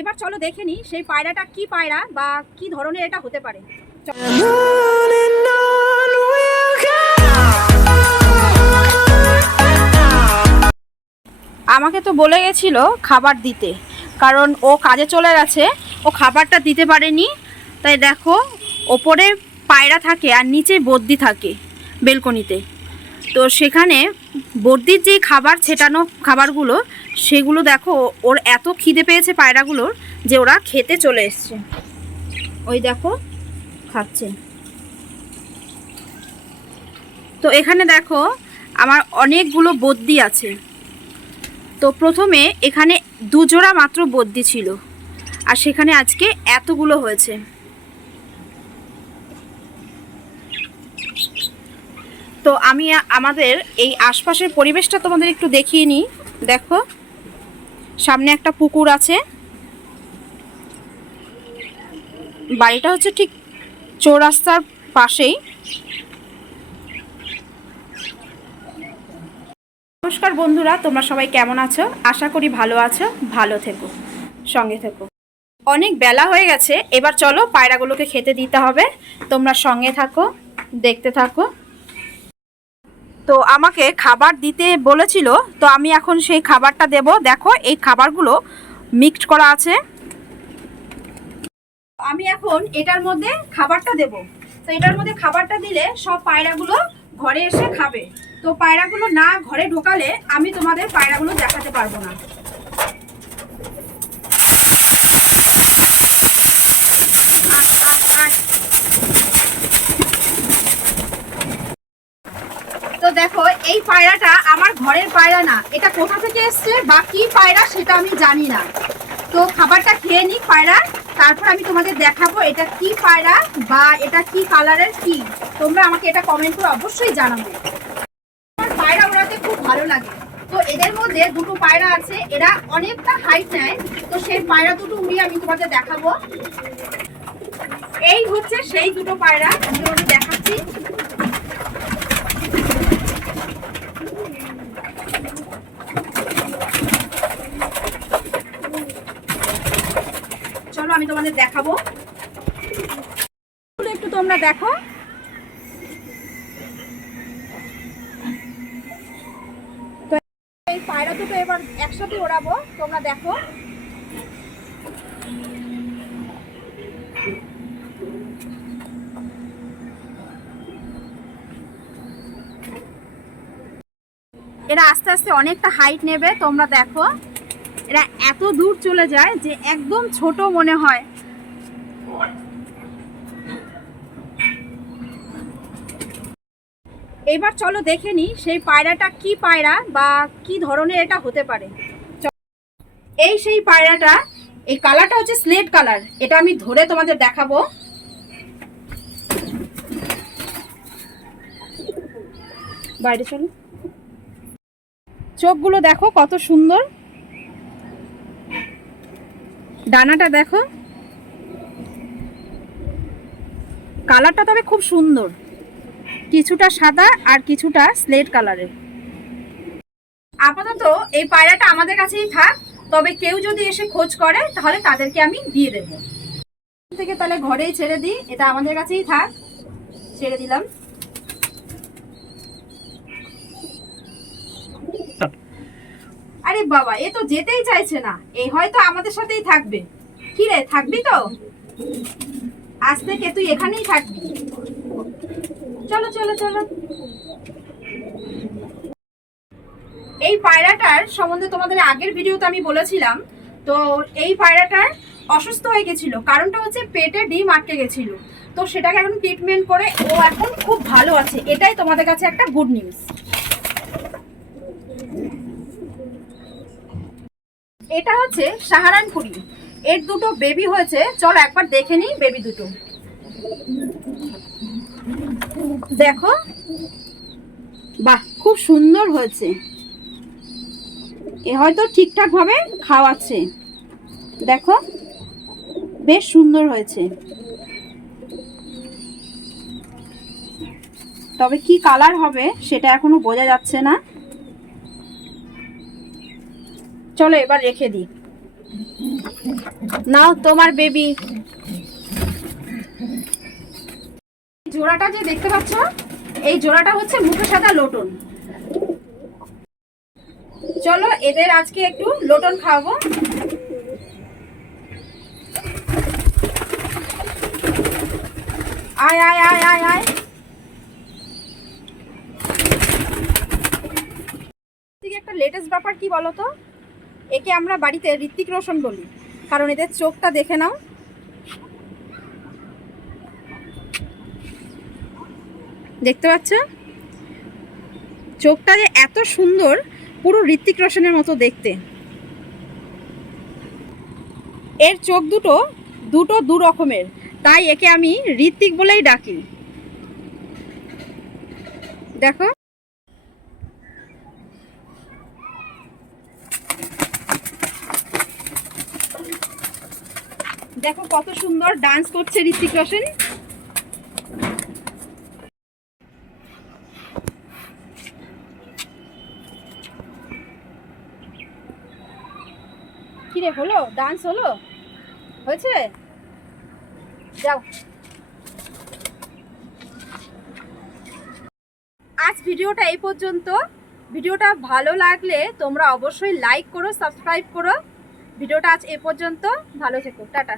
এবার চলো দেখে নিই সেই পায়রাটা কি পায়রা বা কি ধরনের এটা হতে পারে। আমাকে তো বলে গেছিল খাবার দিতে, কারণ ও কাজে চলে গেছে, ও খাবারটা দিতে পারেনি। তাই দেখো ওপরে পায়রা থাকে আর নিচে বদ্যি থাকে বেলকনিতে। তো সেখানে বদ্যির যে খাবার ছেটানো খাবারগুলো, সেগুলো দেখো ওর এত খিদে পেয়েছে পায়রাগুলোর যে ওরা খেতে চলে এসছে। ওই দেখো খাচ্ছে। তো এখানে দেখো আমার অনেকগুলো বদ্যি আছে। তো প্রথমে এখানে 2 জোড়া মাত্র বদ্যি ছিল, আর সেখানে আজকে এতগুলো হয়েছে। তো আমি আমাদের এই আশপাশের পরিবেশটা তোমাদের একটু দেখিয়ে নিই। দেখো সামনে একটা পুকুর আছে, বাড়িটা হচ্ছে ঠিক চৌরাস্তার পাশেই। নমস্কার বন্ধুরা, তোমরা সবাই কেমন আছো? আশা করি ভালো আছো। ভালো থেকো, সঙ্গে থেকো। অনেক বেলা হয়ে গেছে, এবার চলো পায়রাগুলোকে খেতে দিতে হবে। তোমরা সঙ্গে থাকো, দেখতে থাকো। তো আমাকে খাবার দিতে বলেছিল, তো আমি এখন সেই খাবারটা দেব। দেখো এই খাবারগুলো মিক্সড করা আছে। আমি এখন এটার মধ্যে খাবারটা দেব। তো এটার মধ্যে খাবারটা দিলে সব পায়রাগুলো ঘরে এসে খাবে। তো পায়রাগুলো না ঘরে ঢোকালে আমি তোমাদের পায়রাগুলো দেখাতে পারবো না। তো দেখো এই পায়রাটা আমার ঘরের পায়রা না, এটা কোথা থেকে এসছে বা কি পায়রা সেটা আমি জানি না। তো খাবারটা খেয়ে নিক পায়রা, তারপর আমি তোমাদের দেখাবো এটা কি পায়রা বা এটা কি কালারের কি। তোমরা আমাকে এটা কমেন্ট করে অবশ্যই জানাবে। আমার পায়রা ওড়াতে খুব ভালো লাগে। তো এদের মধ্যে 2টো পায়রা আছে, এরা অনেকটা হাইট নেয়। তো সেই পায়রা দুটো উড়িয়ে আমি তোমাদের দেখাবো। এই হচ্ছে সেই 2টো পায়রা, আমি তোমাদের দেখাচ্ছি। চলো আমি তোমাদের দেখাবো, একটু তোমরা দেখো। তো এই পায়রা দুটো এবার একসাথে ওড়াবো, তোমরা দেখো। এরা আস্তে আস্তে অনেকটা হাইট নেবে, তোমরা দেখো। এরা এত দূর চলে যায় যে একদম ছোট মনে হয়। এবার চলো দেখে নিই সেই পায়রাটা কি পায়রা বা কি ধরনের এটা হতে পারে। এই সেই পায়রাটা, এই কালারটা হচ্ছে স্লেট কালার। এটা আমি ধরে তোমাদের দেখাবো। বাইরে চলো, চোখগুলো দেখো কত সুন্দর, ডানাটা দেখো, কালারটা তবে খুব সুন্দর, কিছুটা সাদা আর কিছুটা স্লেট কালারের। আপাতত এই পায়রাটা আমাদের কাছেই থাক, তবে কেউ যদি এসে খোঁজ করে তাহলে তাদেরকে আমি দিয়ে দেব। থেকে তাহলে ঘরেই ছেড়ে দিই, এটা আমাদের কাছেই থাক। ছেড়ে দিলাম। আরে বাবা, এ তো যেতেই চাইছে না। এই হয়তো আমাদের সাথেই থাকবে। কি রে, থাকবি তো? আজ থেকে তুই এখানেই থাকবি। চলো চলো চলো। এই পায়রাটার সম্বন্ধে তোমাদের আগের ভিডিওতে আমি বলেছিলাম। তো এই পায়রাটার অসুস্থ হয়ে গেছিল, কারণটা হচ্ছে পেটে ডিম আটকে গেছিল। তো সেটাকে এখন ট্রিটমেন্ট করে ও এখন খুব ভালো আছে। এটাই তোমাদের কাছে একটা গুড নিউজ। এটা হচ্ছে সাহারানপুরি, এর 2টো বেবি হয়েছে। চলো একবার দেখে নিই বেবি দুটো। দেখো, বাহ খুব সুন্দর হয়েছে। এ হয়তো ঠিকঠাক ভাবে খাওয়াচ্ছে। দেখো বেশ সুন্দর হয়েছে। তবে কি কালার হবে সেটা এখনো বোঝা যাচ্ছে না। চলো এবার রেখে দিই। নাও তোমার বেবি। জোড়াটা যে দেখতে পাচ্ছ, এই জোড়াটা হচ্ছে মুখে সাদা লোটন। চলো এদের আজকে একটু লোটন খাওয়াবো। আয় আয় আয় আয় আয়। একটা লেটেস্ট ব্যাপার কি বলতো, একে আমরা বাড়িতে ঋত্বিক রোশন বলি, কারণ এদের চোখটা দেখে নাও। দেখতে পাচ্ছ চোখটা যে এত সুন্দর, পুরো ঋত্বিক রোশনের মতো দেখতে। এর চোখ দুটো দুটো দু রকমের, তাই একে আমি ঋত্বিক বলেই ডাকি। দেখো দেখো কত সুন্দর ডান্স করছে ঋত্বিক রোশন। কিরে হলো, ডান্স হলো, হয়েছে? যাও। আজ ভিডিওটা এই পর্যন্ত। ভিডিওটা ভালো লাগলে তোমরা অবশ্যই লাইক করো, সাবস্ক্রাইব করো। ভিডিওটা আজ এ পর্যন্ত। ভালো থেকো, টাটা।